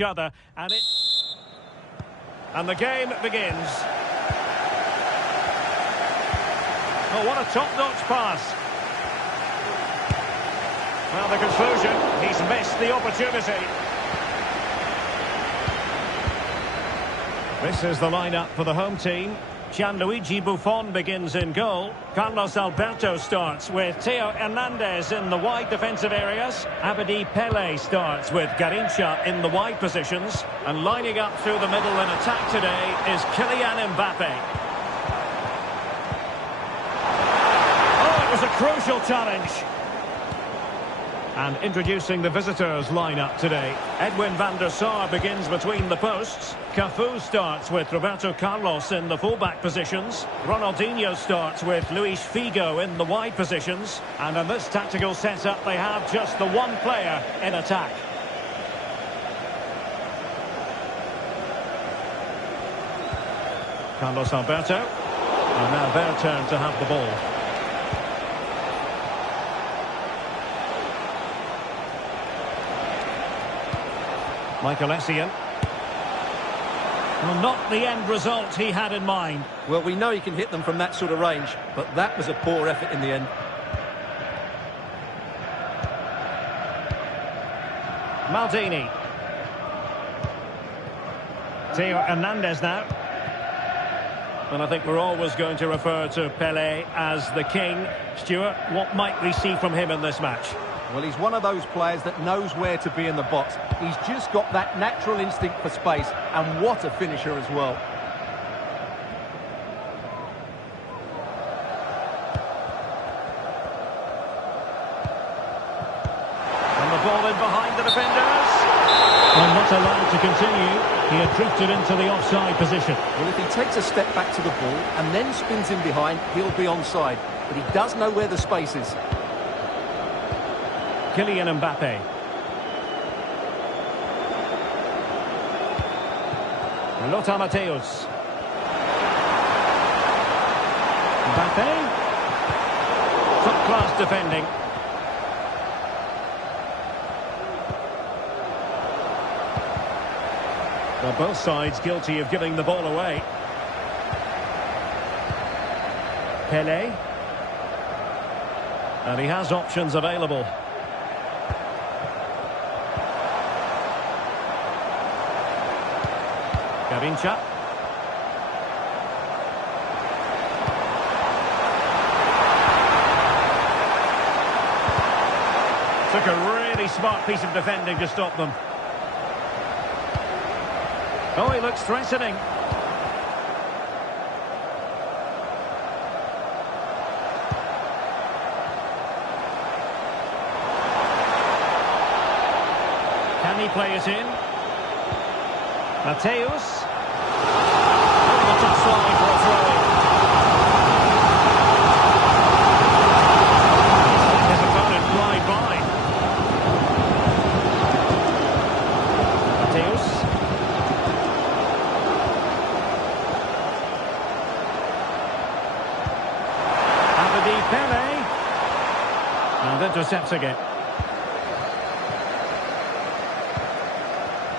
each other, and the game begins. Oh, what a top-notch pass. Well, the conclusion, he's missed the opportunity. This is the lineup for the home team. Gianluigi Buffon begins in goal. Carlos Alberto starts with Theo Hernandez in the wide defensive areas. Abedi Pele starts with Garrincha in the wide positions. And lining up through the middle in attack today is Kylian Mbappe. Oh, it was a crucial challenge. And introducing the visitors lineup today. Edwin van der Sar begins between the posts. Cafu starts with Roberto Carlos in the fullback positions. Ronaldinho starts with Luis Figo in the wide positions. And in this tactical setup, they have just the one player in attack. Carlos Alberto. And now their turn to have the ball. Michael Essien. Well, not the end result he had in mind. Well, we know he can hit them from that sort of range, but that was a poor effort in the end. Maldini. Theo Hernandez now. And I think we're always going to refer to Pelé as the king. Stuart, what might we see from him in this match? Well, he's one of those players that knows where to be in the box. He's just got that natural instinct for space, and what a finisher as well. And the ball in behind the defenders. And not allowed to continue. He had drifted into the offside position. Well, if he takes a step back to the ball and then spins in behind, he'll be onside. But he does know where the space is. Kylian Mbappe. Lothar Matthäus. Mbappe. Top-class defending. Well, both sides guilty of giving the ball away. Pelé. And he has options available. Garrincha. Took a really smart piece of defending to stop them. Oh, he looks threatening. Can he play it in? Matthäus. Over the touchline for a throw-in. His opponent glide by. Matthäus. Abedi Pele. And intercepts again.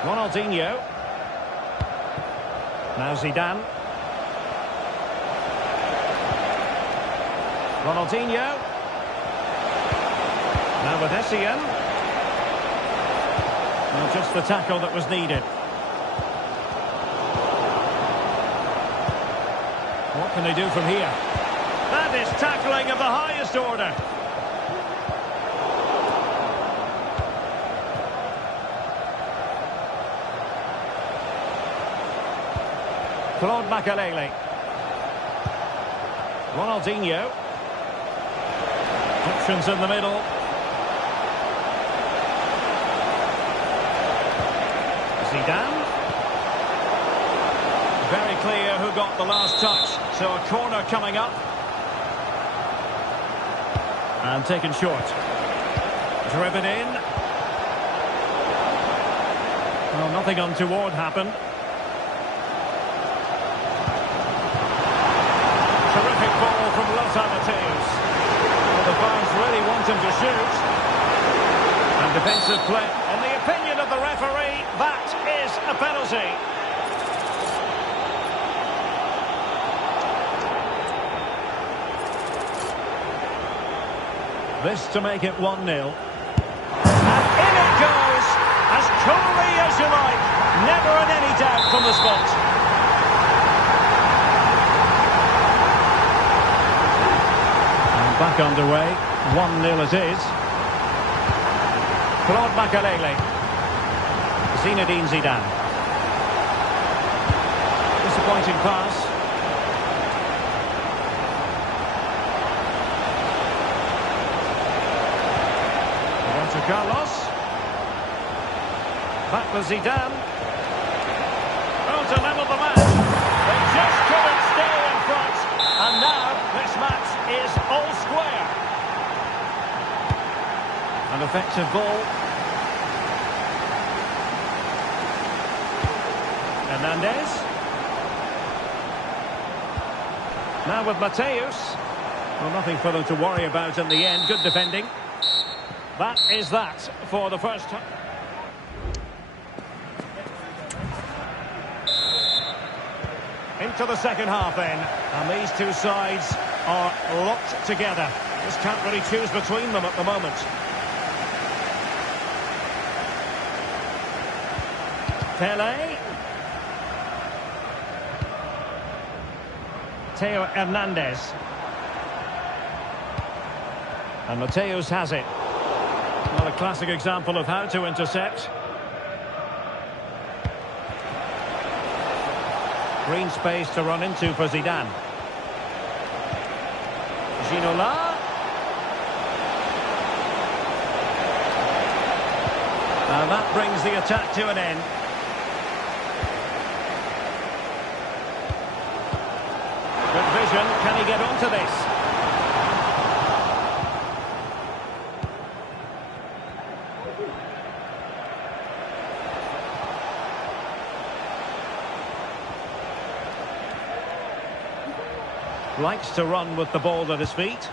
Ronaldinho. Now Zidane. Ronaldinho. Now with Essien. Well, just the tackle that was needed. What can they do from here? That is tackling of the highest order. Claude Makelele. Ronaldinho. Options in the middle. Zidane. Very clear who got the last touch. So a corner coming up. And taken short. Driven in. Well, nothing untoward happened. Terrific ball from Lothar Matthäus. Well, the fans really want him to shoot. And defensive play. In the opinion of the referee, that is a penalty. This to make it 1-0. And in it goes, as coolly as you like. Never in any doubt from the spot. And back underway. 1-0 it is. Claude Makelele. Zinedine Zidane. Disappointing pass. To Carlos. Back with Zidane. Oh, to level the match. They just couldn't stay in front. And now this match is all square. An effective ball. Hernandez. Now with Mateus. Well, nothing for them to worry about in the end. Good defending. That is that for the first time. Into the second half then. And these two sides are locked together. Just can't really choose between them at the moment. Pele. Theo Hernandez. And Mateus has it. Well, a classic example of how to intercept. Green space to run into for Zidane. Ginola. And that brings the attack to an end. Good vision. Can he get onto this? Likes to run with the ball at his feet.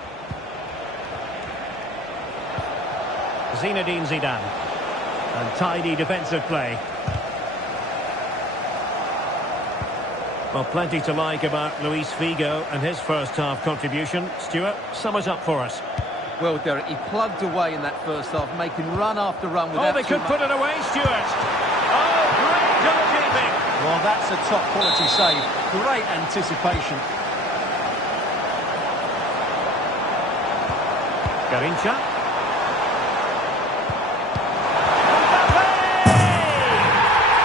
Zinedine Zidane. And tidy defensive play. Well, plenty to like about Luis Figo and his first half contribution. Stuart, sum it up for us. Well, Derek, he plugged away in that first half, making run after run without... Oh, they could put it away, Stuart. Oh, great goalkeeping. Well, that's a top quality save. Great anticipation. Garincha.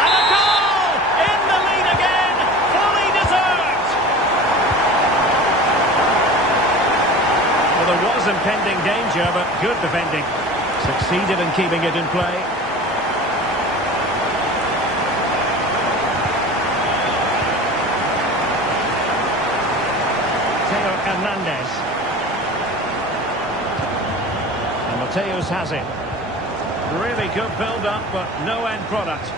And a goal! In the lead again! Fully deserved! Well, there was impending danger, but good defending. Succeeded in keeping it in play. Theo Hernandez. Mateus has it. Really good build-up, but no end product.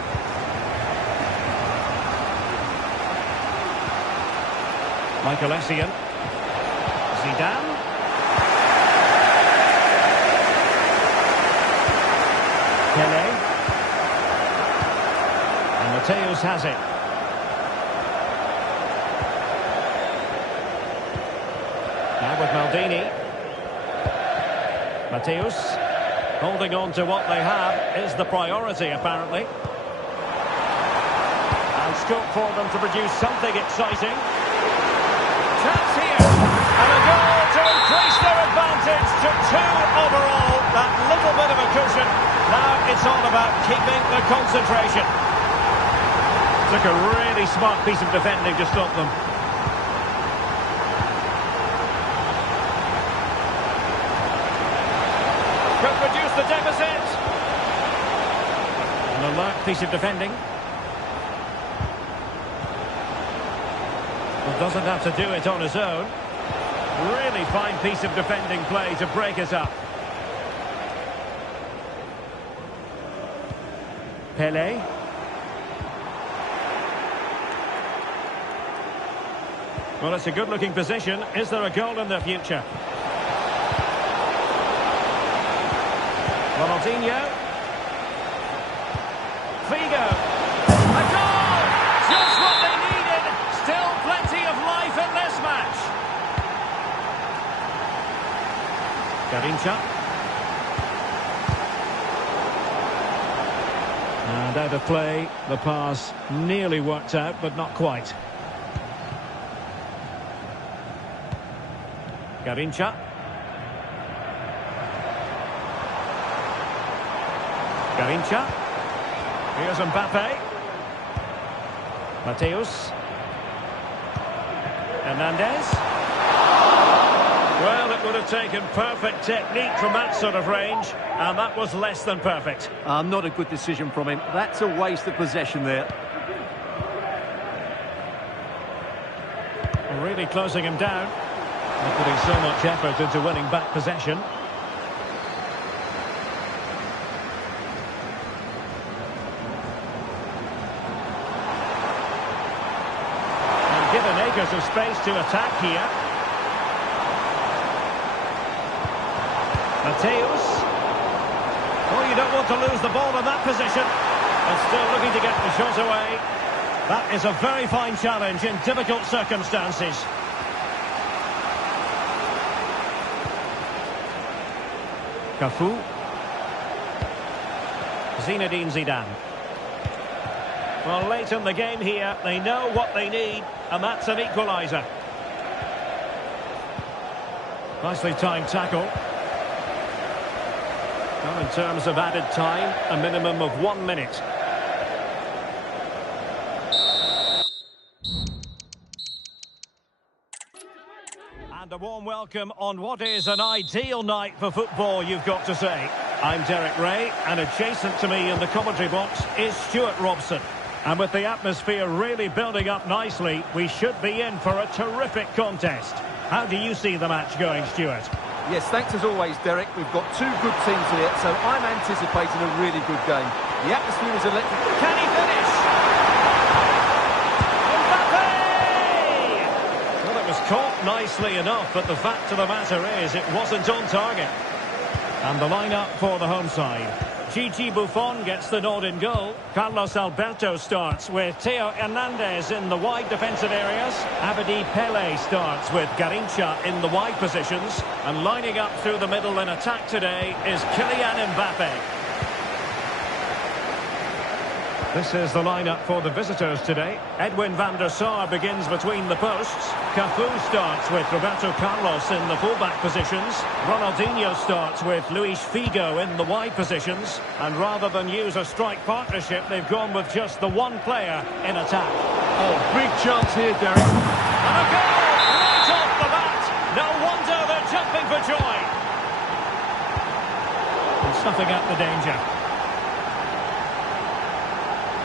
Michael Essien. Zidane. Pele. And Mateus has it. Now with Maldini. Mateus, holding on to what they have is the priority, apparently. And scope for them to produce something exciting. Chance here. And a goal to increase their advantage to 2 overall. That little bit of a cushion. Now it's all about keeping the concentration. Took a really smart piece of defending to stop them. Could reduce the deficit. An alert piece of defending. Well, doesn't have to do it on his own. Really fine piece of defending play to break it up. Pele. Well, it's a good-looking position. Is there a goal in the future? Ronaldinho. Figo. Garincha. And out of play, the pass nearly worked out, but not quite. Garincha. Garincha. Here's Mbappe. Mateus. Hernandez. Well, it would have taken perfect technique from that sort of range, and that was less than perfect. Not a good decision from him. That's a waste of possession there. Really closing him down. They're putting so much effort into winning back possession. And given acres of space to attack here. Mateus. Oh, you don't want to lose the ball in that position. And still looking to get the shot away. That is a very fine challenge in difficult circumstances. Cafu. Zinedine Zidane. Well, late in the game here, they know what they need, and that's an equaliser. Nicely timed tackle. Well, in terms of added time, a minimum of 1 minute. And a warm welcome on what is an ideal night for football, you've got to say. I'm Derek Ray, and adjacent to me in the commentary box is Stuart Robson. And with the atmosphere really building up nicely, we should be in for a terrific contest. How do you see the match going, Stuart? Yes, thanks as always, Derek. We've got two good teams here, so I'm anticipating a really good game. The atmosphere is electric. Can he finish? Mbappe! Well, it was caught nicely enough, but the fact of the matter is it wasn't on target. And the lineup for the home side. Gigi Buffon gets the nod in goal. Carlos Alberto starts with Theo Hernandez in the wide defensive areas. Abedi Pele starts with Garincha in the wide positions. And lining up through the middle in attack today is Kylian Mbappe. This is the lineup for the visitors today. Edwin van der Sar begins between the posts. Cafu starts with Roberto Carlos in the fullback positions. Ronaldinho starts with Luis Figo in the wide positions. And rather than use a strike partnership, they've gone with just the one player in attack. Oh, big chance here, Derek. And a goal! Right off the bat! No wonder they're jumping for joy. And snuffing out the danger.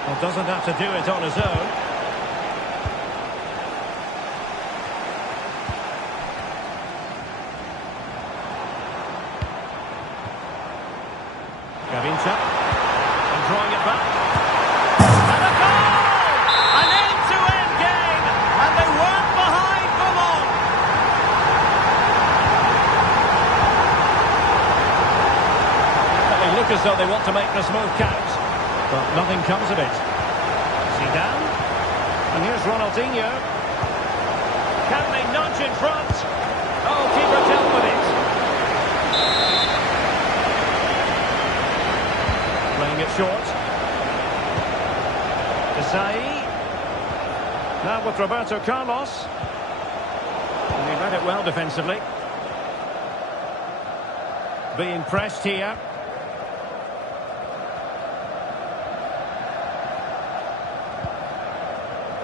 Well, doesn't have to do it on his own. Garincha. And drawing it back. And a goal! An end-to-end game! And they weren't behind for long. They look as though they want to make this move count. But nothing comes of it. Zidane. And here's Ronaldinho. Can they nudge in front? Oh, keeper dealt with it. Playing it short. Desai. Now with Roberto Carlos. And he read it well defensively. Being pressed here.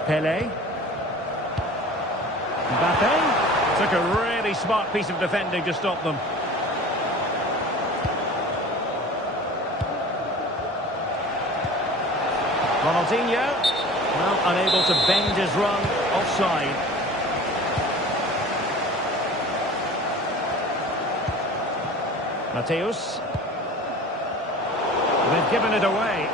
Pele. Mbappe. Took a really smart piece of defending to stop them. Ronaldinho. Well, unable to bend his run. Offside. Mateus. They've given it away.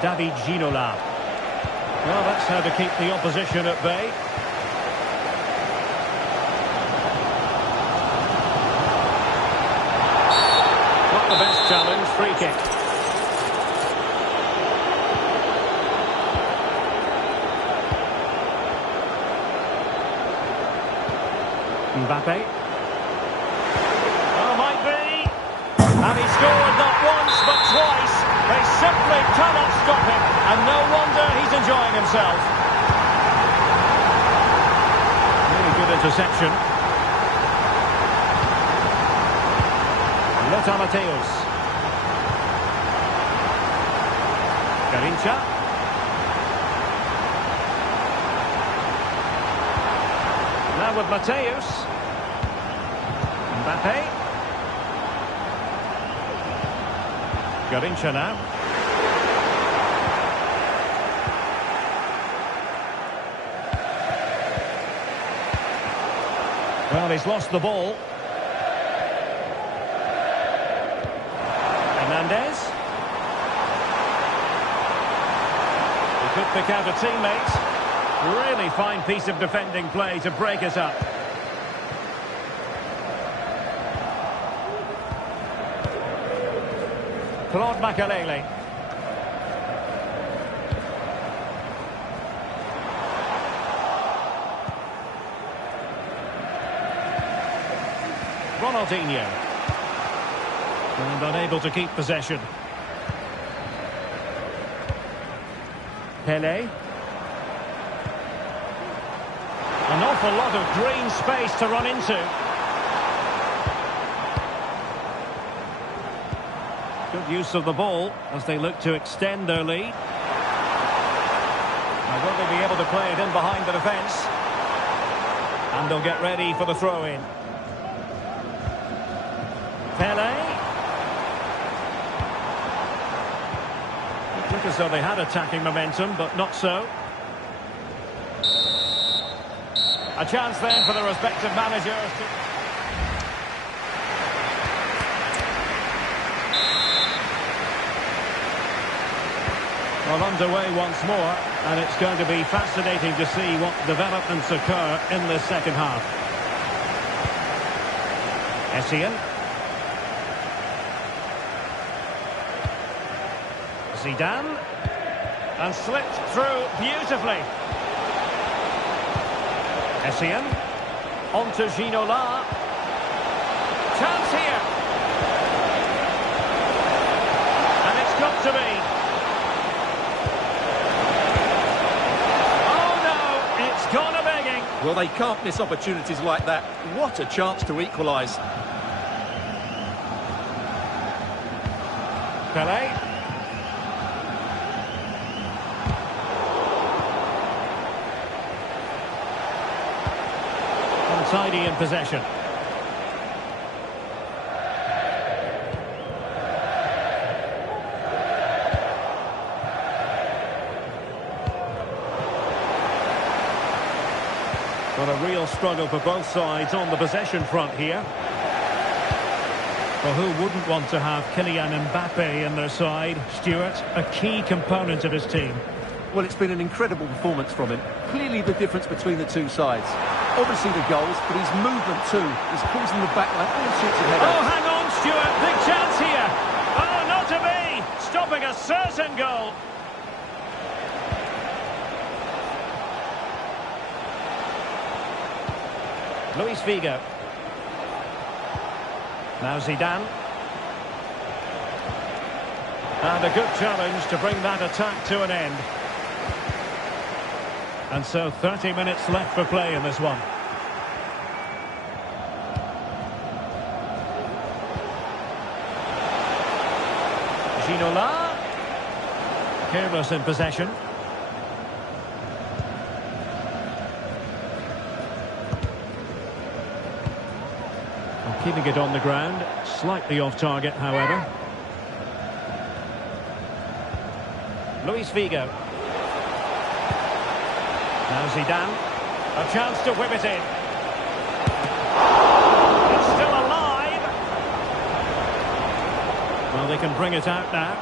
David Ginola. Well, that's how to keep the opposition at bay. Not the best challenge, free kick. Mbappe. Oh, might be. And he scored not once but twice. They simply cannot stop him. And no wonder he's enjoying himself. Really good interception. Lothar Matthäus. Garincha. Now with Matthäus. Mbappe. Garincha now. Well, he's lost the ball. Hernandez. He could pick out a teammate. Really fine piece of defending play to break us up. Claude Makelele. Ronaldinho. And unable to keep possession. Pelé. An awful lot of green space to run into. Good use of the ball as they look to extend their lead. Now will they be able to play it in behind the defence? And they'll get ready for the throw-in. Pelé. It looked as though they had attacking momentum, but not so. A chance then for the respective managers to... Well, underway once more, and it's going to be fascinating to see what developments occur in the second half. Essien. Zidane. And slipped through beautifully. Essien. On to Ginola. Chance here. And it's got to be. Oh no, it's gone a begging. Well, they can't miss opportunities like that. What a chance to equalise. Pelé. Tidy in possession. Well, a real struggle for both sides on the possession front here. Well, who wouldn't want to have Kylian Mbappe in their side? Stuart, a key component of his team. Well, it's been an incredible performance from him. Clearly the difference between the two sides. Obviously the goals, but his movement too is causing the backline all sorts of headaches. Oh, hang on, Stuart. Big chance here. Oh, not to be. Stopping a certain goal. Luis Figo. Now Zidane. And a good challenge to bring that attack to an end. And so 30 minutes left for play in this one. Ginola. Careless in possession. Well, keeping it on the ground. Slightly off target, however. Luis Figo. Now Zidane, a chance to whip it in. It's still alive. Well, they can bring it out now.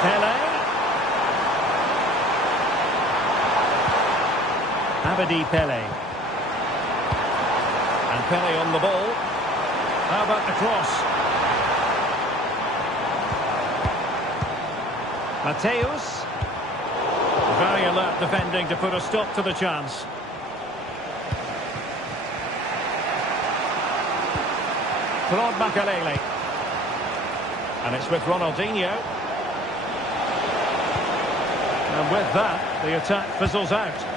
Pelé. Abedi Pele. And Pele on the ball. How about the cross? Mateus. Very alert defending to put a stop to the chance. Claude Makelele. And it's with Ronaldinho. And with that, the attack fizzles out.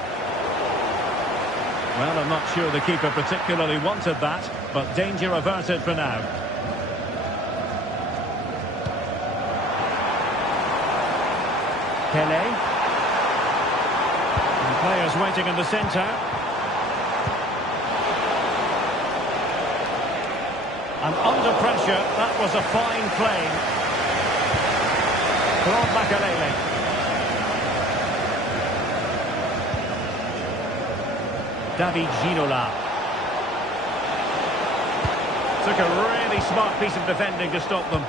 Well, I'm not sure the keeper particularly wanted that, but danger averted for now. Pele. And players waiting in the centre. And under pressure, that was a fine claim. Claude Makelele. David Ginola. Took a really smart piece of defending to stop them.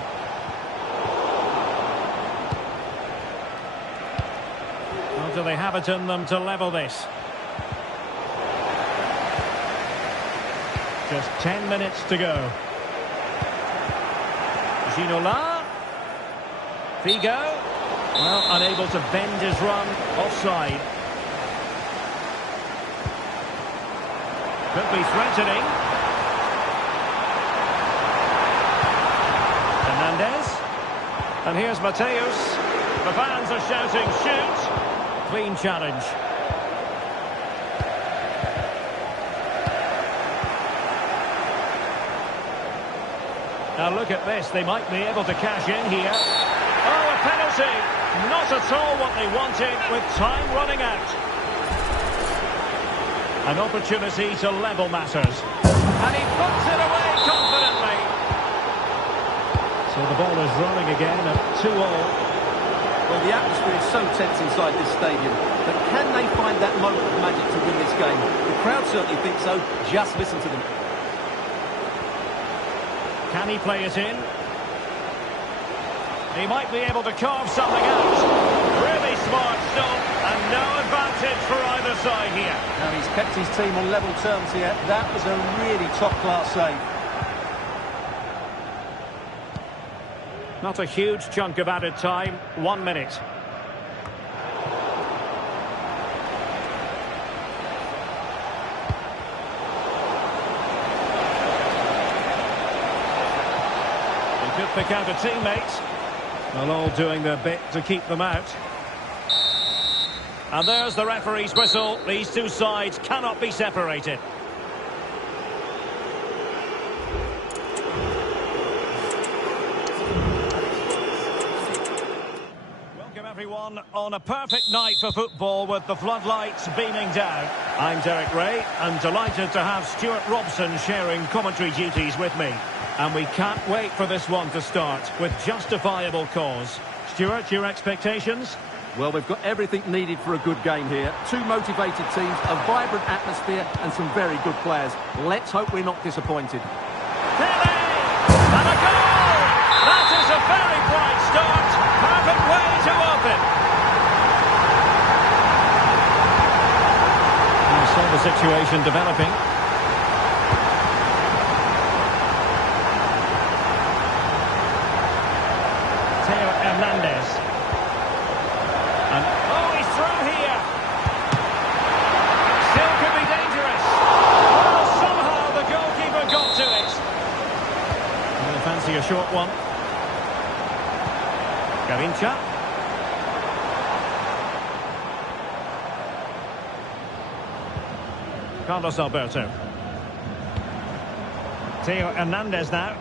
Well, do they have it in them to level this? Just 10 minutes to go. Ginola. Figo. Well, unable to bend his run. Offside. Could be threatening. Hernandez. And here's Mateus. The fans are shouting, shoot. Clean challenge. Now look at this. They might be able to cash in here. Oh, a penalty. Not at all what they wanted with time running out. An opportunity to level matters. And he puts it away confidently. So the ball is rolling again at 2-2. Well, the atmosphere is so tense inside this stadium, but can they find that moment of magic to win this game? The crowd certainly think so. Just listen to them. Can he play it in? He might be able to carve something out. Really smart stop, and no advantage for either side here. And he's kept his team on level terms here. That was a really top-class save. Not a huge chunk of added time. 1 minute. He could pick out a teammate. Well, all doing their bit to keep them out. And there's the referee's whistle. These two sides cannot be separated. Welcome everyone on a perfect night for football with the floodlights beaming down. I'm Derek Ray and delighted to have Stuart Robson sharing commentary duties with me. And we can't wait for this one to start with justifiable cause. Stuart, your expectations? Well, we've got everything needed for a good game here. Two motivated teams, a vibrant atmosphere and some very good players. Let's hope we're not disappointed. Pele! And a goal! That is a very bright start. Perfect way to open. You saw the situation developing. Hernandez. And oh, he's through here. Still could be dangerous. Oh, somehow the goalkeeper got to it. I fancy a short one. Garincha. Carlos Alberto. Theo Hernandez now.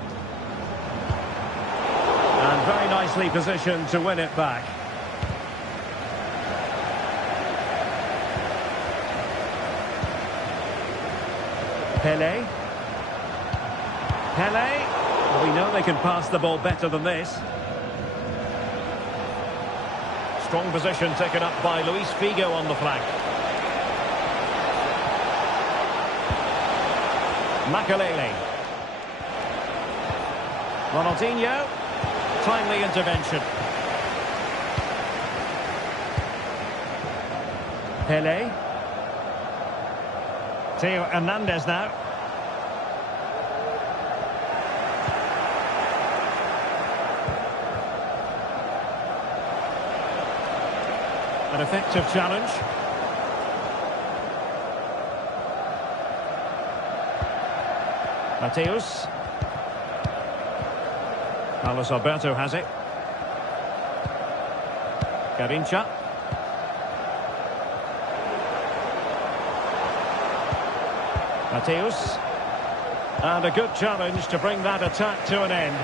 And very nicely positioned to win it back. Pele. Pele. Well, we know they can pass the ball better than this. Strong position taken up by Luis Figo on the flank. Makelele. Ronaldinho. Timely intervention. Pele. Theo Hernandez now. An effective challenge. Mateus. Carlos Alberto has it. Garincha. Mateus. And a good challenge to bring that attack to an end.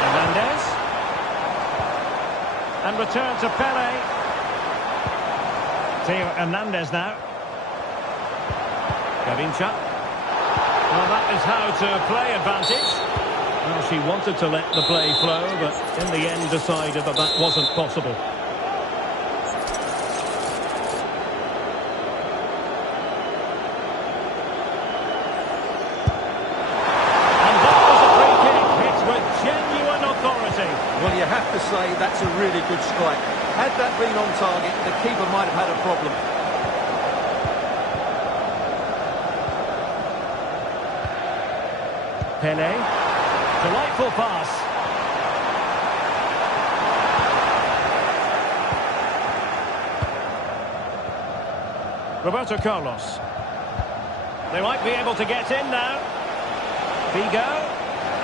Hernandez. And return to Pele. Theo Hernandez now. Garincha. Well, that is how to play advantage. Well, she wanted to let the play flow, but in the end decided that that wasn't possible. And that was a free kick, hit with genuine authority. Well, you have to say that's a really good strike. Had that been on target, the keeper might have had a problem. Pele. Delightful pass. Roberto Carlos. They might be able to get in now. Figo.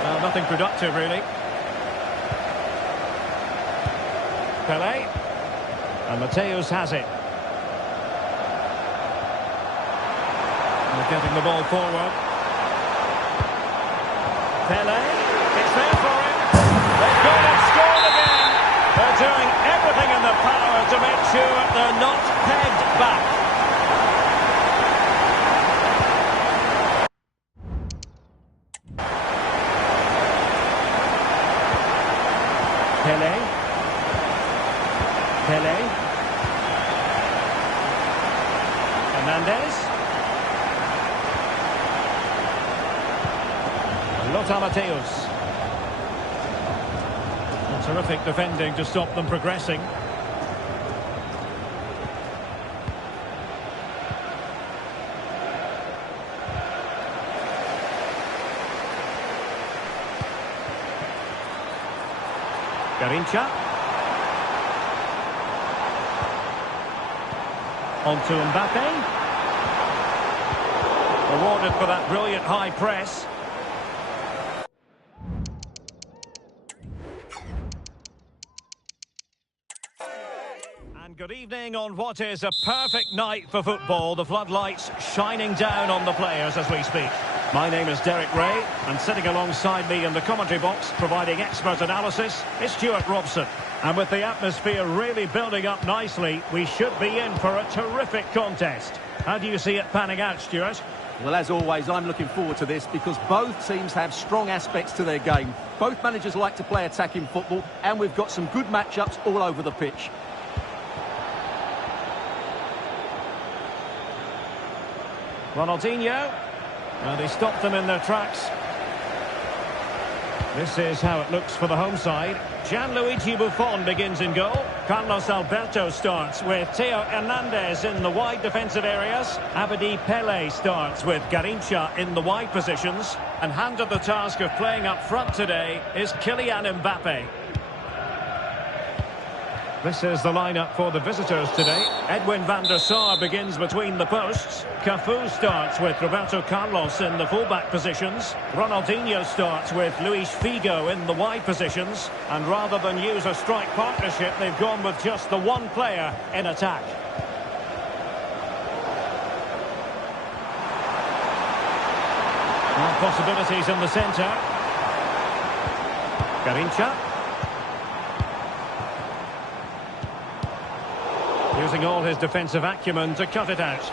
Well, nothing productive, really. Pele. And Mateus has it. They're getting the ball forward. Pele, it's there for him. They've gone and scored again. They're doing everything in their power to make sure they're not pegged back. Pele. Pele. Hernandez. Lothar Matthäus. Terrific defending to stop them progressing. Garincha. On to Mbappe. Awarded for that brilliant high press. Good evening on what is a perfect night for football. The floodlights shining down on the players as we speak. My name is Derek Ray, and sitting alongside me in the commentary box, providing expert analysis, is Stuart Robson. And with the atmosphere really building up nicely, we should be in for a terrific contest. How do you see it panning out, Stuart? Well, as always, I'm looking forward to this because both teams have strong aspects to their game. Both managers like to play attacking football, and we've got some good matchups all over the pitch. Ronaldinho, and he stopped them in their tracks. This is how it looks for the home side. Gianluigi Buffon begins in goal. Carlos Alberto starts with Theo Hernandez in the wide defensive areas. Abedi Pele starts with Garincha in the wide positions. And handed the task of playing up front today is Kylian Mbappe. This is the lineup for the visitors today. Edwin van der Sar begins between the posts. Cafu starts with Roberto Carlos in the fullback positions. Ronaldinho starts with Luis Figo in the wide positions. And rather than use a strike partnership, they've gone with just the one player in attack. More possibilities in the centre. Garincha. Using all his defensive acumen to cut it out.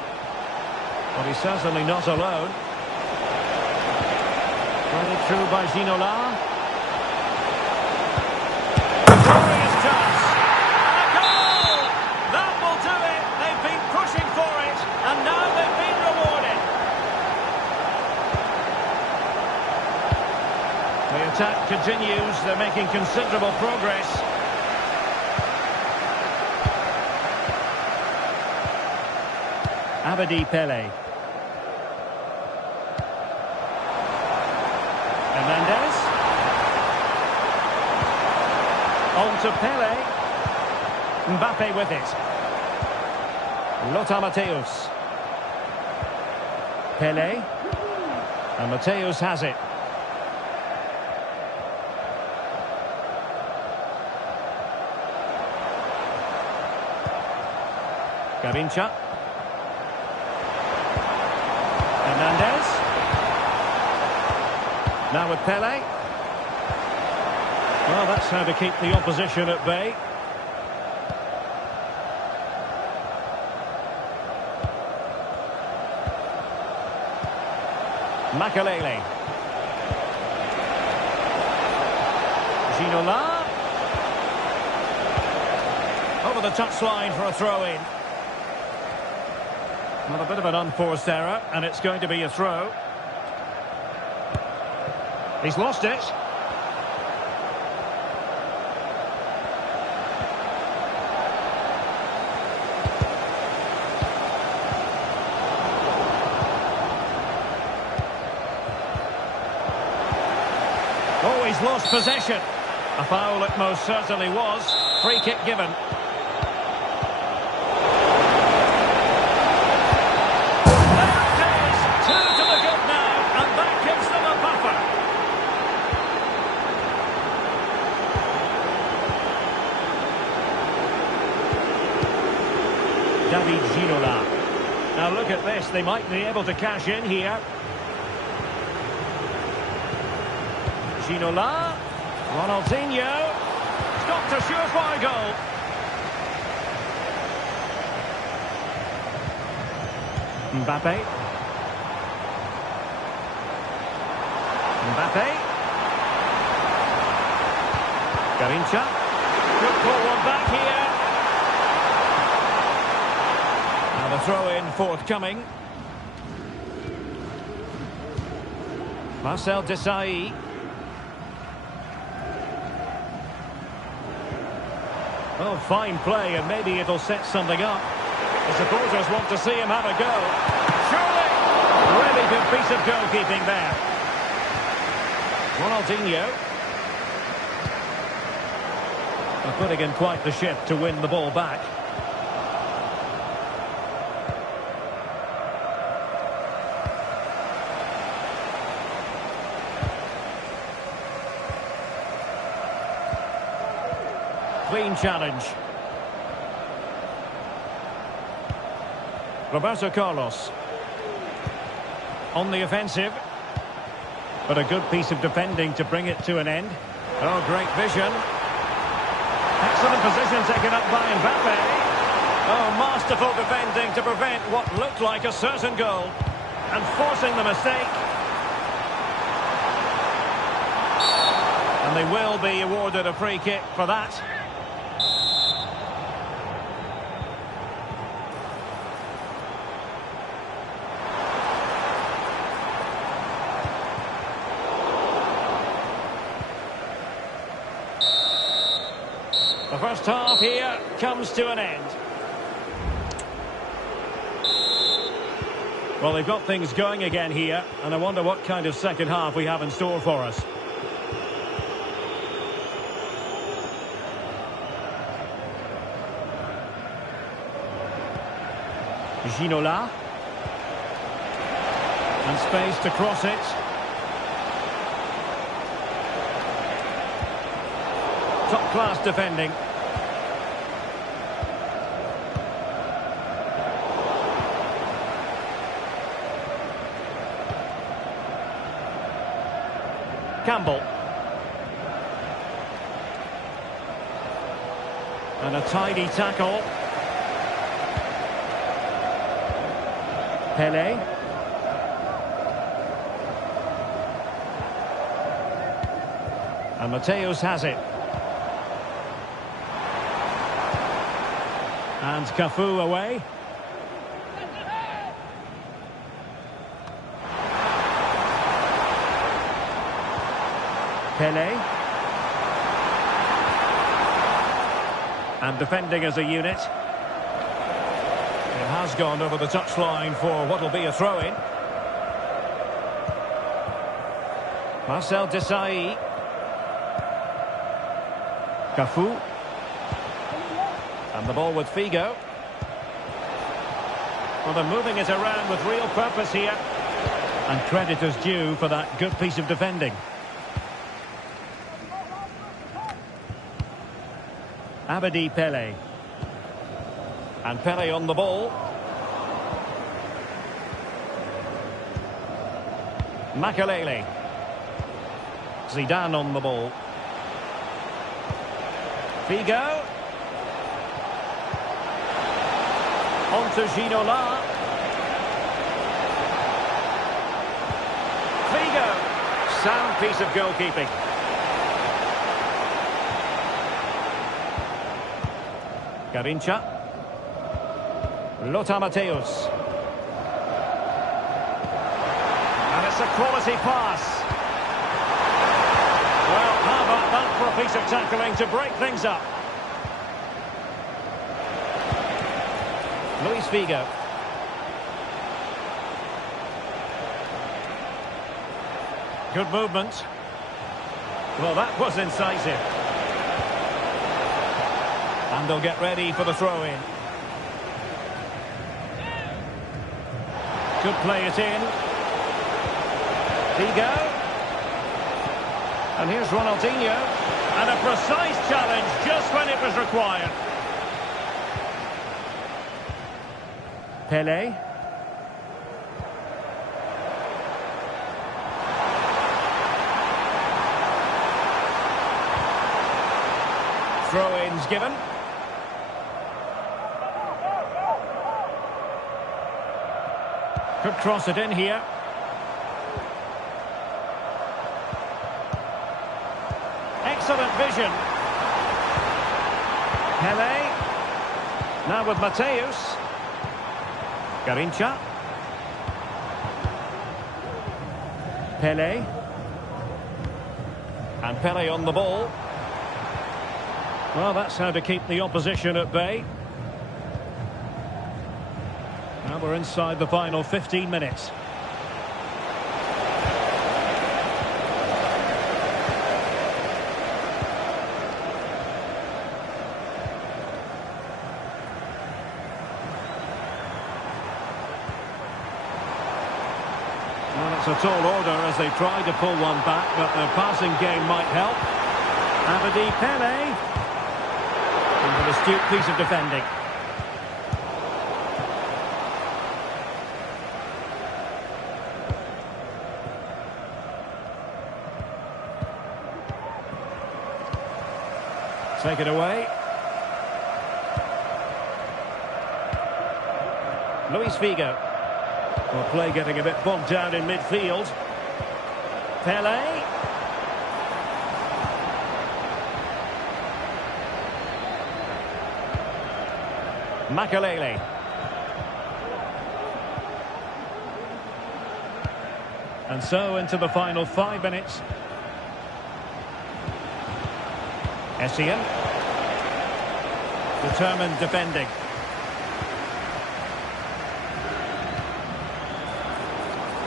But he's certainly not alone. Threaded through by Ginola. Glorious chance. And a goal! That will do it. They've been pushing for it. And now they've been rewarded. making considerable progress. Abedi Pele. Hernandez. On to Pele. Mbappe with it. Lothar Matthäus. Pele. And Matthäus has it. Garincha. Hernandez. Now with Pele. Well, that's how to keep the opposition at bay. Makalele. Ginola. Over the touchline for a throw-in. Well, a bit of an unforced error, and it's going to be a throw. He's lost it. Oh, he's lost possession. A foul it most certainly was. Free kick given. Ginola. Now look at this, they might be able to cash in here. Ginola. Ronaldinho. Stopped a surefire goal. Mbappe. Mbappe. Garincha. Good forward back here. The throw-in forthcoming. Marcel Desailly. Oh, fine play, and maybe it'll set something up. The supporters want to see him have a go. Surely! Really good piece of goalkeeping there. Ronaldinho. They're putting in quite the shift to win the ball back. Clean challenge. Roberto Carlos. On the offensive. But a good piece of defending to bring it to an end. Oh, great vision. Excellent position taken up by Mbappe. Oh, masterful defending to prevent what looked like a certain goal. And forcing the mistake. And they will be awarded a free kick for that. The first half here comes to an end. Well, they've got things going again here, and I wonder what kind of second half we have in store for us. Ginola. And space to cross it. Top-class defending. Campbell. And a tidy tackle. Pele. And Matthäus has it. And Cafu away. Pele. And defending as a unit. It has gone over the touchline for what will be a throw-in. Marcel Desailly. Cafu. And the ball with Figo. Well, they're moving it around with real purpose here. And credit is due for that good piece of defending. Abedi Pele. And Pele on the ball. Makelele. Zidane on the ball. Figo. On to Ginola. Figo. Sound piece of goalkeeping. Garincha. Lothar Matthäus. And it's a quality pass. Well, how about that for a piece of tackling to break things up? Luis Figo. Good movement. Well, that was incisive. And they'll get ready for the throw-in. Could play it in. Figo. And here's Ronaldinho. And a precise challenge just when it was required. Pele. Throw-ins given. Could cross it in here. Excellent vision. Pele. Now with Matthäus. Garincha. Pele. And Pele on the ball. Well, that's how to keep the opposition at bay. Now we're inside the final 15 minutes. Well, it's a tall order as they try to pull one back, but their passing game might help. Abedi Pele. And an astute piece of defending. Take it away. Luis Figo. Well, play getting a bit bogged down in midfield. Pele. Makelele. And so into the final 5 minutes. Essien. Determined defending.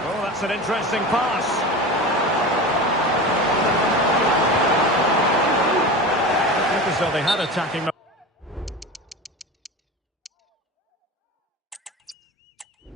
Oh, that's an interesting pass. I think as though they had attacking.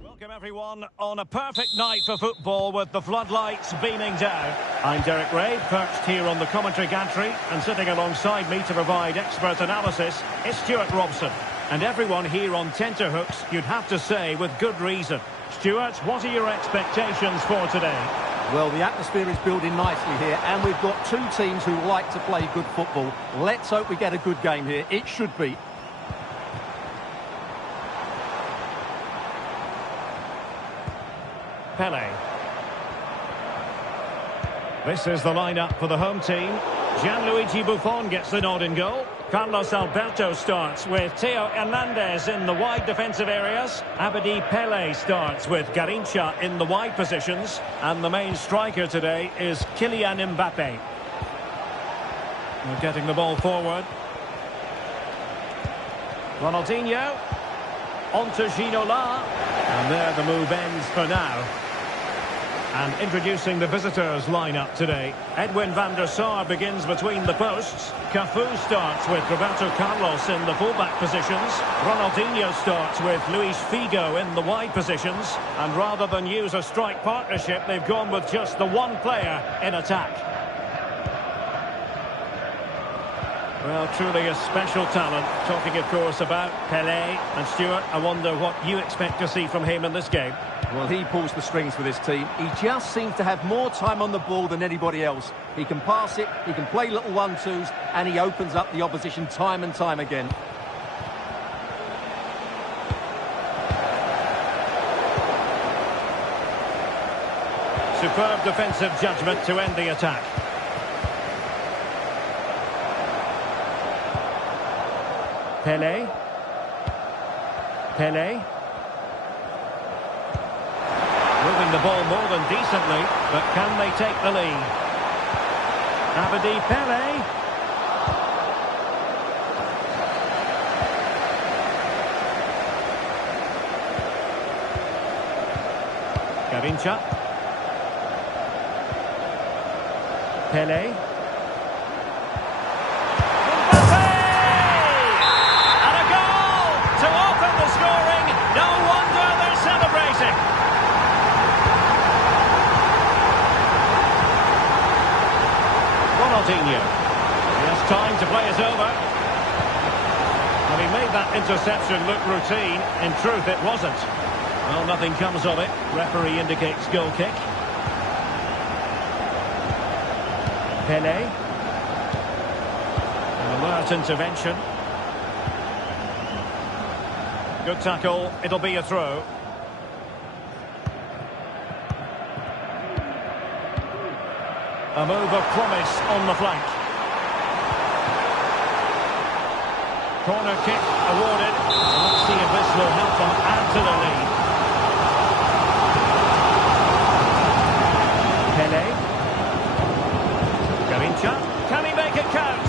Welcome everyone on a perfect night for football with the floodlights beaming down. I'm Derek Ray, perched here on the commentary gantry, and sitting alongside me to provide expert analysis is Stuart Robson. And everyone here on tenterhooks, you'd have to say with good reason. Stuart, what are your expectations for today? Well, the atmosphere is building nicely here, and we've got two teams who like to play good football. Let's hope we get a good game here. It should be. Pele. This is the lineup for the home team. Gianluigi Buffon gets the nod in goal. Carlos Alberto starts with Theo Hernandez in the wide defensive areas. Abedi Pele starts with Garincha in the wide positions. And the main striker today is Kylian Mbappe. We're getting the ball forward. Ronaldinho. On to Ginola. And there the move ends for now. And introducing the visitors lineup today. Edwin van der Sar begins between the posts. Cafu starts with Roberto Carlos in the fullback positions. Ronaldinho starts with Luis Figo in the wide positions. And rather than use a strike partnership, they've gone with just the one player in attack. Well, truly a special talent. Talking, of course, about Pelé. And Stuart, I wonder what you expect to see from him in this game. Well, he pulls the strings for this team. He just seems to have more time on the ball than anybody else. He can pass it, he can play little one-twos, and he opens up the opposition time and time again. Superb defensive judgment to end the attack. Pelé. Pelé. Moving the ball more than decently, but can they take the lead? Abedi Pelé. Gavincha. Pelé. And a goal to open the scoring. No wonder they're celebrating. Ronaldinho. He has time to play it over. And he made that interception look routine. In truth, it wasn't. Well, nothing comes of it. Referee indicates goal kick. Pelé. An alert intervention. Good tackle. It'll be a throw. A move of promise on the flank. Corner kick awarded. Let's see if this will help them add to the lead. Pelé. Gavincha. Can he make it count?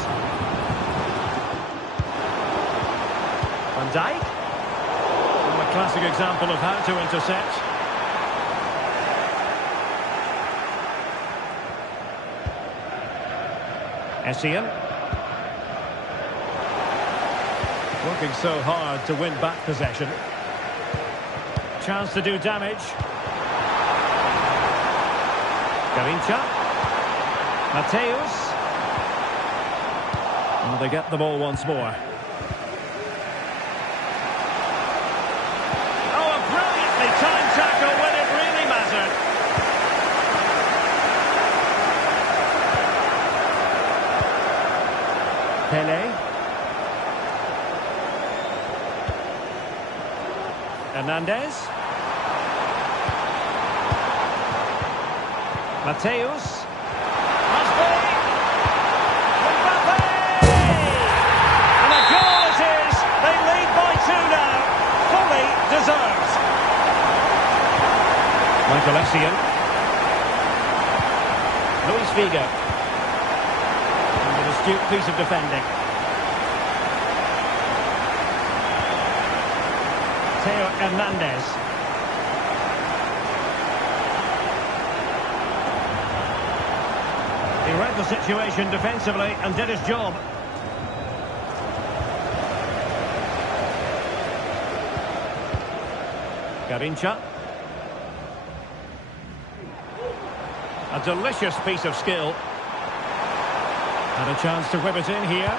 Van Dijk. Well, a classic example of how to intercept. Essien. Working so hard to win back possession. Chance to do damage. Gavincha. Mateus. And they get the ball once more. Oh, a brilliantly timed tackle when it really mattered. Pelé. Hernandez. Mateus. Must be. Mbappe! And a goal it is. They lead by 2 now. Fully deserved. Michael Essien. Luis Figo. And an astute piece of defending. Theo Hernandez. He read the situation defensively and did his job. Gavincha. A delicious piece of skill. And a chance to whip it in here.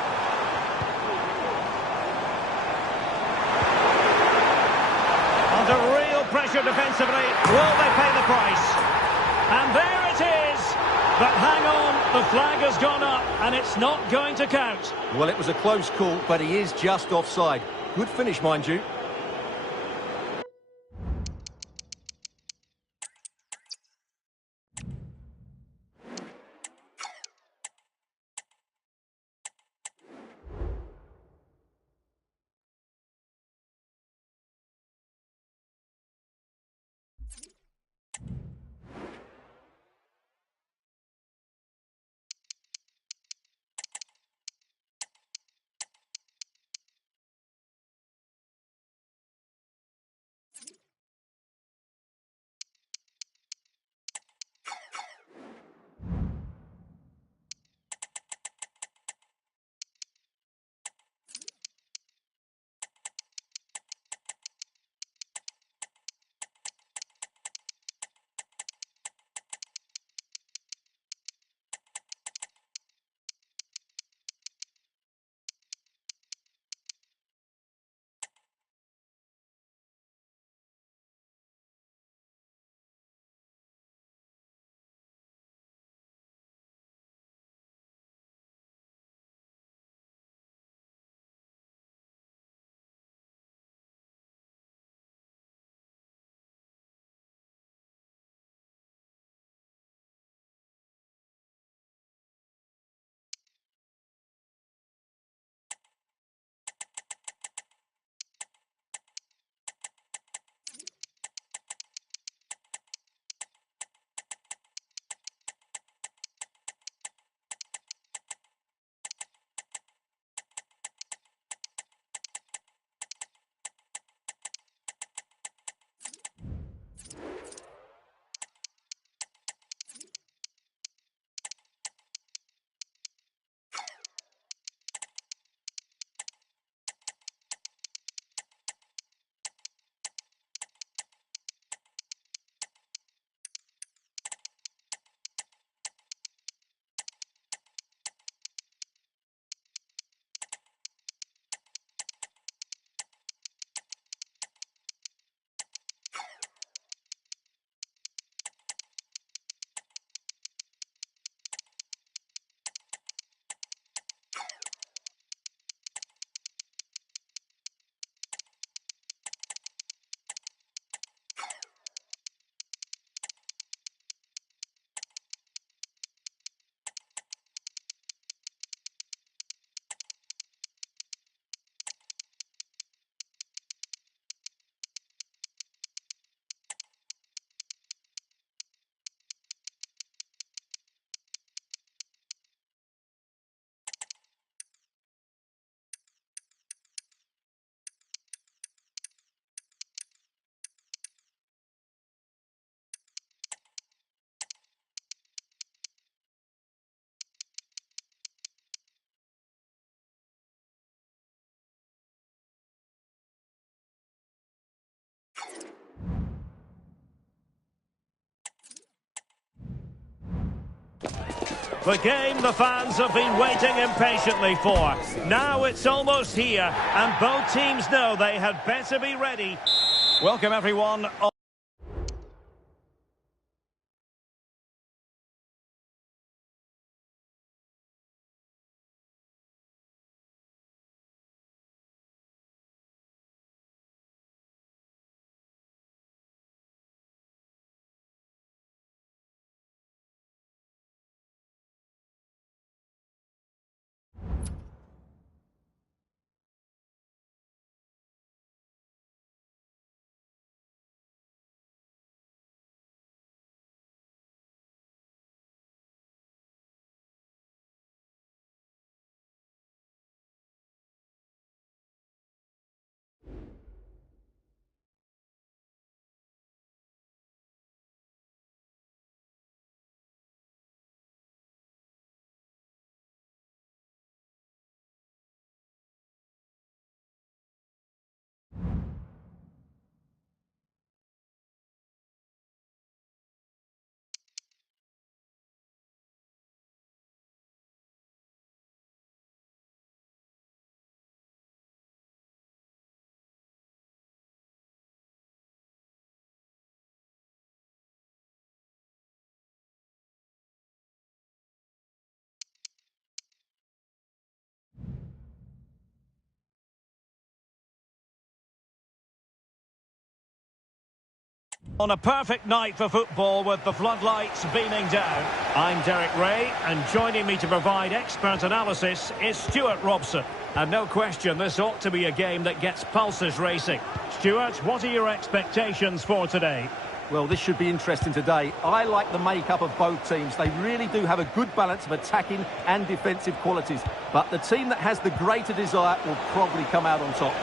Under real pressure defensively. Will they pay the price? And there it is. But hang on, the flag has gone up and it's not going to count. Well, it was a close call, but he is just offside. Good finish, mind you. The game the fans have been waiting impatiently for. Now it's almost here, and both teams know they had better be ready. Welcome, everyone. On a perfect night for football with the floodlights beaming down, I'm Derek Ray, and joining me to provide expert analysis is Stuart Robson. And no question, this ought to be a game that gets pulses racing. Stuart, what are your expectations for today? Well, this should be interesting today. I like the makeup of both teams. They really do have a good balance of attacking and defensive qualities. But the team that has the greater desire will probably come out on top.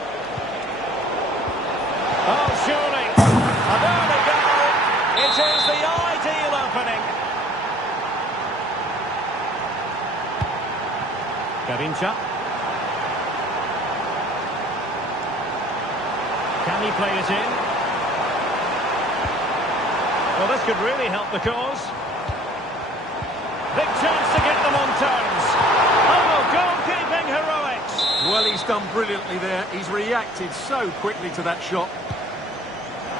Oh, surely. And there they go. It is the ideal opening. Garincha. Can he play it in? Well, this could really help the cause. Big chance to get them on terms. Oh, goalkeeping heroics. Well, he's done brilliantly there. He's reacted so quickly to that shot.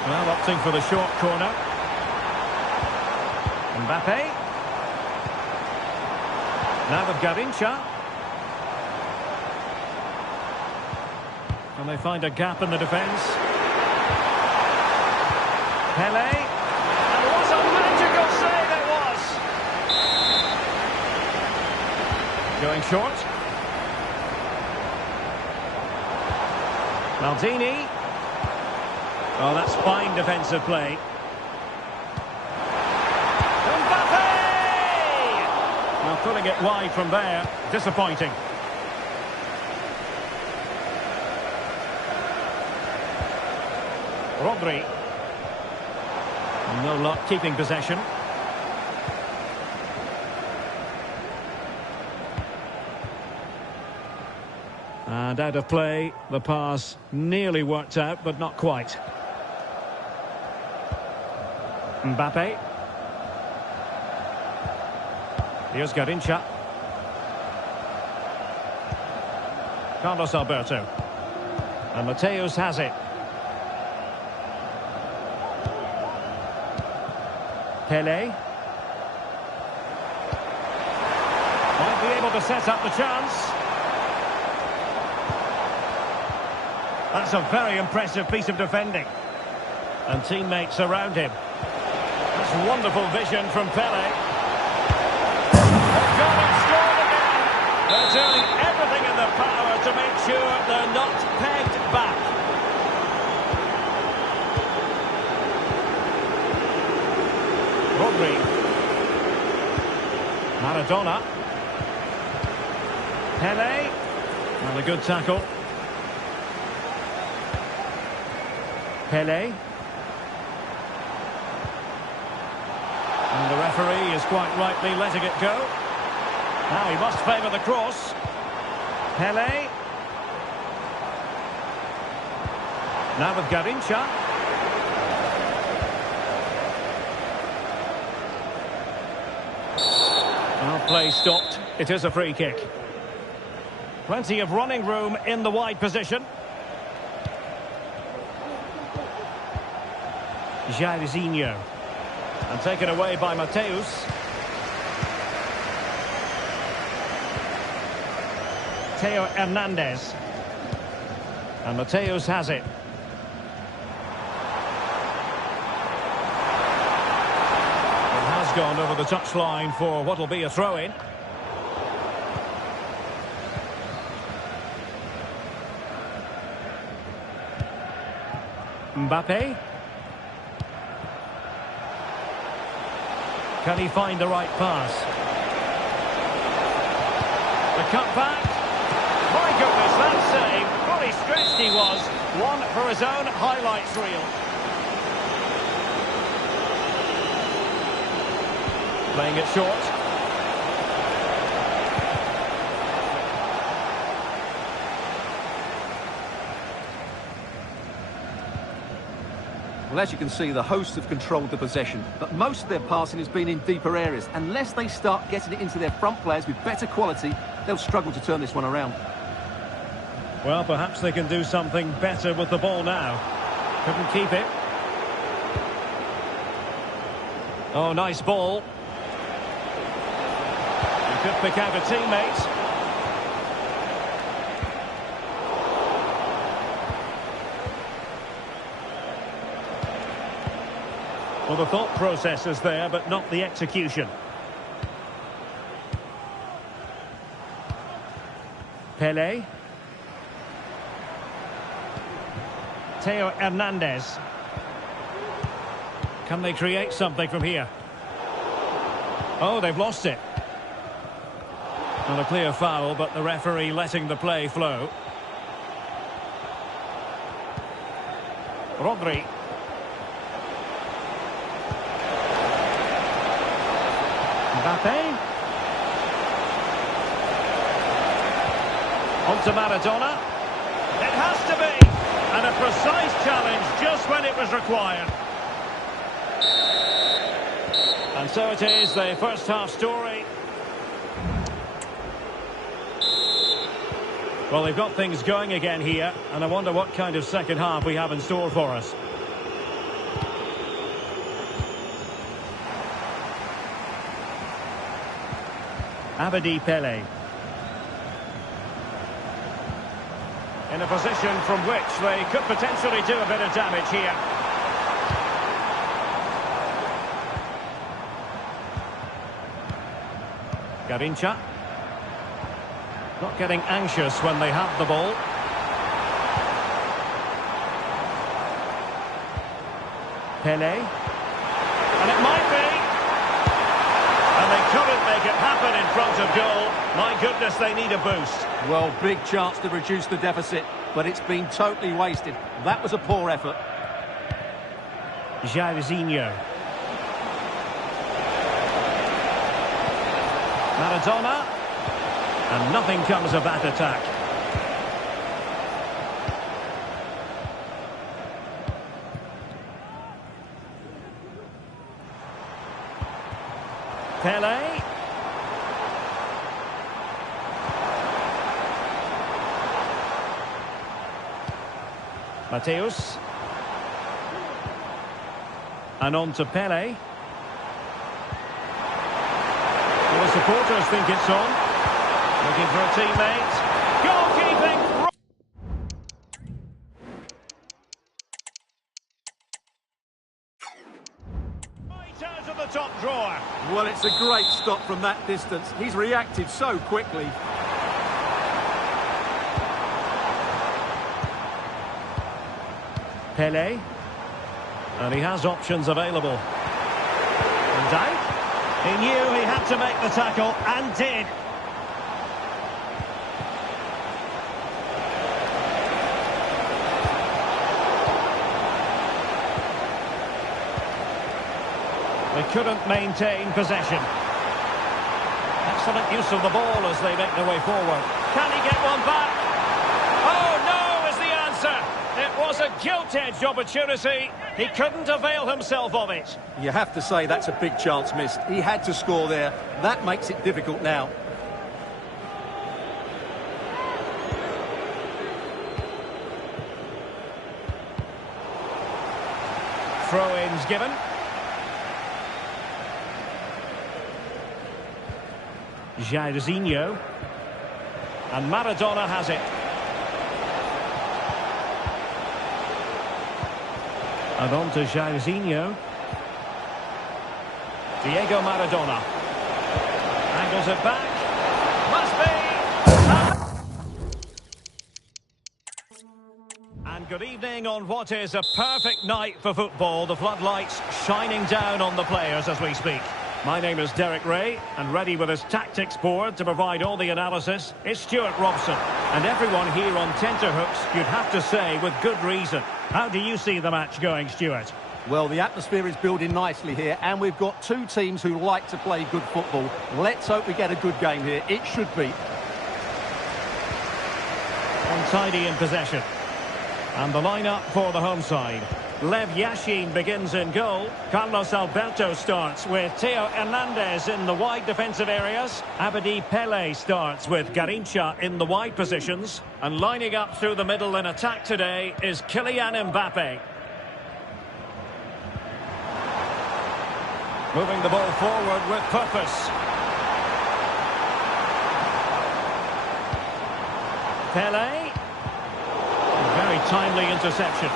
Well, opting for the short corner. Mbappe. Now with Garincha. And they find a gap in the defence. Pele. And what a magical save it was! Going short. Maldini. Oh, that's fine defensive play. Mbappe! Well, putting it wide from there. Disappointing. Rodri. No luck keeping possession. And out of play. The pass nearly worked out, but not quite. Mbappe. Here's Garincha. Carlos Alberto. And Mateus has it. Pele. Might be able to set up the chance. That's a very impressive piece of defending. And teammates around him. That's wonderful vision from Pele. They've gone and scored again. They're doing everything in their power to make sure they're not pegged back. Rodri. Maradona. Pele. And a good tackle. Pele. And the referee is quite rightly letting it go. Now he must favour the cross. Pele. Now with Garincha. Play stopped. It is a free kick. Plenty of running room in the wide position. Mbuzzinho. And taken away by Mateus. Theo Hernandez. And Mateus has it. It has gone over the touchline for what will be a throw-in. Mbappe. Can he find the right pass? The cutback. My goodness, that save. Fully stretched he was. One for his own highlights reel. Playing it short. Well, as you can see, the hosts have controlled the possession, but most of their passing has been in deeper areas. Unless they start getting it into their front players with better quality, they'll struggle to turn this one around. Well, perhaps they can do something better with the ball now. Couldn't keep it. Oh, nice ball. He could pick out a teammate. Well, the thought process is there, but not the execution. Pele. Theo Hernandez. Can they create something from here? Oh, they've lost it. Not a clear foul, but the referee letting the play flow. Rodri. Mbappe. On to Maradona. It has to be. And a precise challenge just when it was required. And so it is, the first half story. Well, they've got things going again here, and I wonder what kind of second half we have in store for us. Abedi Pele. In a position from which they could potentially do a bit of damage here. Garincha. Not getting anxious when they have the ball. Pele. And it might be. And they couldn't make it happen in front of goal. My goodness, they need a boost. Well, big chance to reduce the deficit, but it's been totally wasted. That was a poor effort. Mbuzzinho. Maradona. And nothing comes of that attack. Pele. Mateus. And on to Pele. Well, the supporters think it's on. Looking for a teammate. Goalkeeping! Right out of the top drawer. Well, it's a great stop from that distance. He's reacted so quickly. Pele. And he has options available. And out. He knew he had to make the tackle, and did. They couldn't maintain possession. Excellent use of the ball as they make their way forward. Can he get one back? Oh, no is the answer. It was a gilt-edged opportunity. He couldn't avail himself of it. You have to say that's a big chance missed. He had to score there. That makes it difficult now. Throw-ins given. Jairzinho. And Maradona has it. And on to Jairzinho. Diego Maradona. Angles it back. Must be! And good evening on what is a perfect night for football. The floodlights shining down on the players as we speak. My name is Derek Ray, and ready with his tactics board to provide all the analysis is Stuart Robson. And everyone here on tenterhooks, you'd have to say, with good reason. How do you see the match going, Stuart? Well, the atmosphere is building nicely here, and we've got two teams who like to play good football. Let's hope we get a good game here. It should be. Untidy in possession. And the lineup for the home side. Lev Yashin begins in goal. Carlos Alberto starts with Theo Hernandez in the wide defensive areas. Abedi Pele starts with Garrincha in the wide positions. And lining up through the middle in attack today is Kylian Mbappe. Moving the ball forward with purpose. Pele. Very timely interception.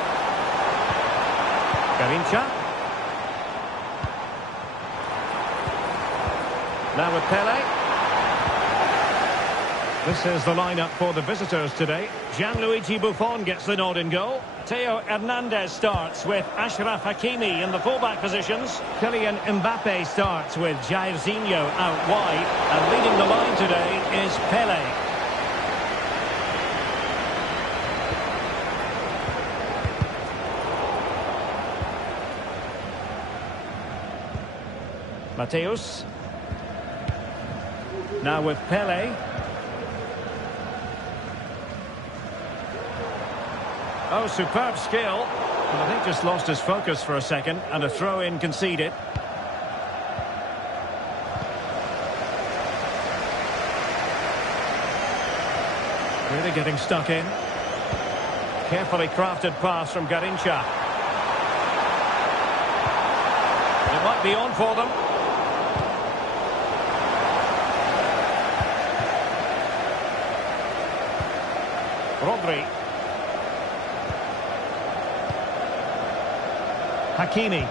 Garrincha. Now with Pele. This is the lineup for the visitors today. Gianluigi Buffon gets the nod in goal. Theo Hernandez starts with Achraf Hakimi in the fullback positions. Kylian Mbappe starts with Jairzinho out wide. And leading the line today is Pele. Mateus. Now with Pele. Oh, superb skill. But I think just lost his focus for a second, and a throw-in conceded. Really getting stuck in. Carefully crafted pass from Garrincha. It might be on for them. Rodri. Hakimi.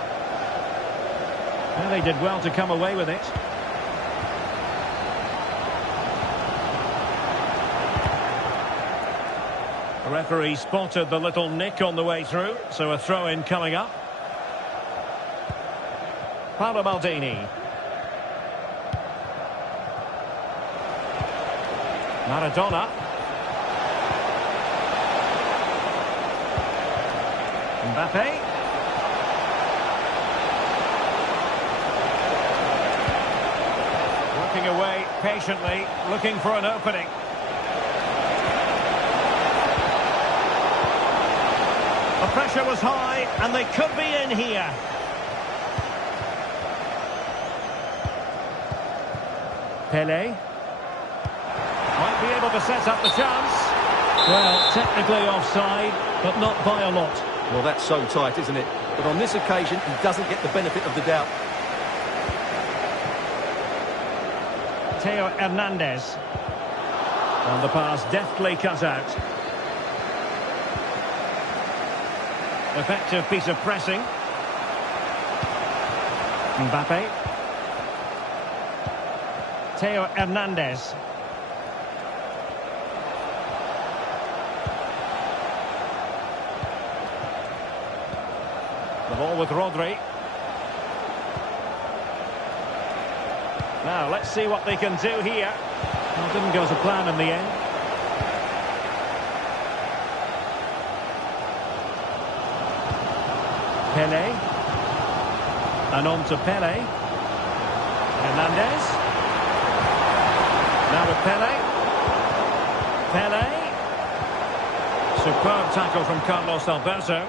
Well, they did well to come away with it. The referee spotted the little nick on the way through, so a throw-in coming up. Paolo Maldini. Maradona. Mbappe. Working away patiently, looking for an opening. The pressure was high, and they could be in here. Pele. Might be able to set up the chance. Well, technically offside, but not by a lot. Well, that's so tight, isn't it? But on this occasion, he doesn't get the benefit of the doubt. Theo Hernandez. And the pass deftly cut out. Effective piece of pressing. Mbappe. Theo Hernandez. The ball with Rodri. Now, let's see what they can do here. Well, didn't go to plan in the end. Pele. And on to Pele. Hernandez. Now with Pele. Pele. Superb tackle from Carlos Alberto.